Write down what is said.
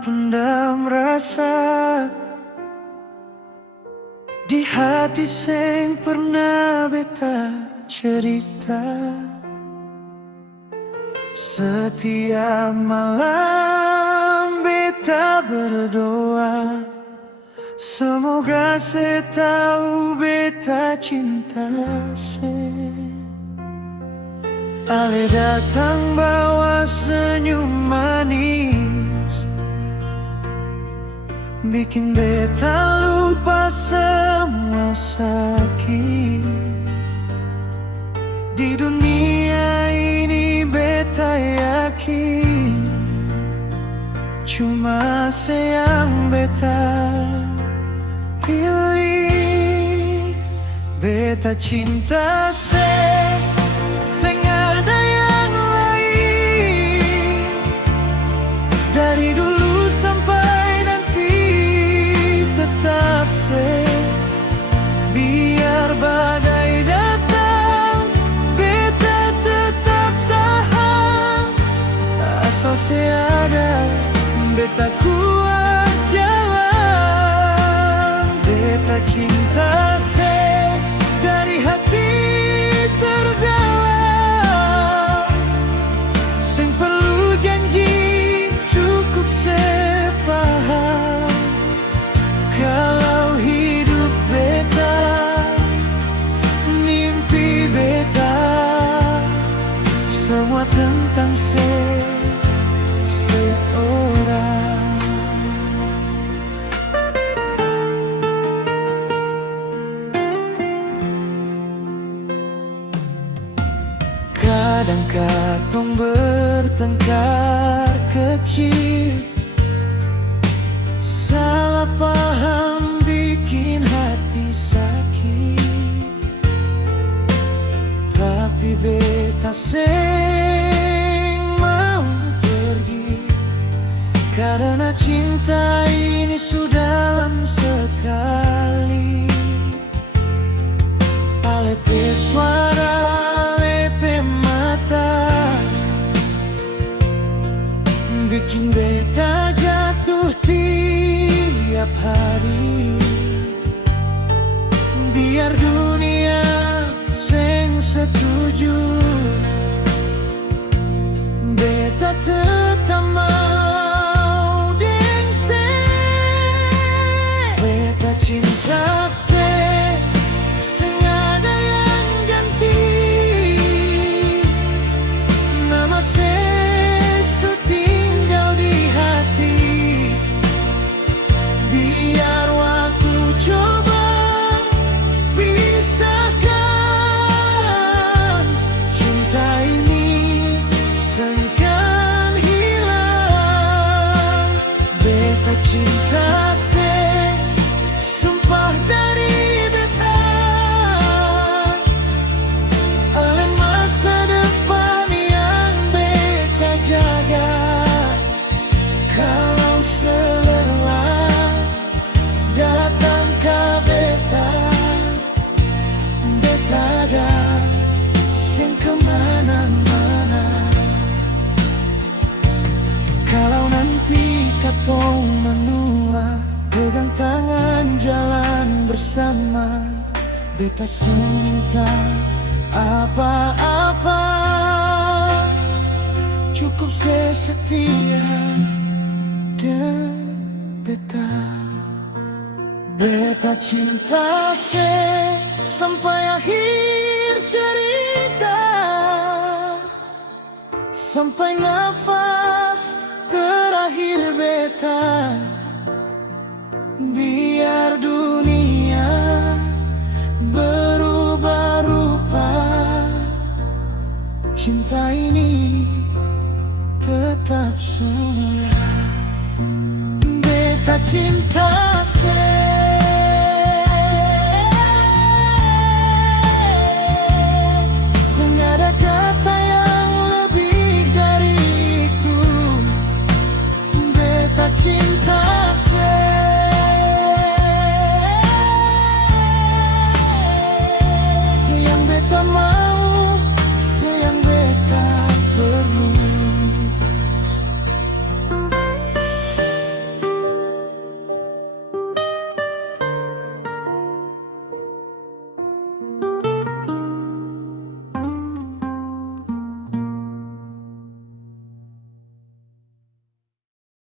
pendam rasa di hati sing pernah beta cerita. Setiap malam beta berdoa, semoga saya tahu beta cinta se. Ale datang bawa senyum manis, bikin beta lupa semua sakit. Di dunia ini beta yakin, cuma sayang beta pilih. Beta cinta sing ada yang lain. Dari dulu sampai nanti tetap biar badai datang, beta tetap tahan. Asal ada beta kuat jalan. Beta cinta dari hati terdalam, sing perlu janji cukup sepaham. Kalau hidup beta, mimpi beta, semua tentang seorang. Kadang katong bertengkar kecil, salah paham bikin hati sakit. Tapi beta sing mau pergi, karena cinta ini sudah dalam sekali. Alepe suara, alepe mata, bikin beta jatuh tiap hari. Biar dunia sing setuju, beta tetap mau deng se. Beta cinta sing ada yang ganti. Nama setinggal di hati. Biar waktu coba pisahkan, cinta ini sangkan hilang. Beta cinta sumpah dari beta, ale masa depan yang beta jaga. Kalau selelah datang ke beta, beta ada sing kemana-mana. Kalau nanti katong menua, pegang tangan jalan bersama, beta cinta apa-apa, cukup setia dan beta. Beta cinta sampai akhir cerita, sampai nafas terakhir beta. Biar dunia berubah rupa, cinta ini tetap semula. Beta cinta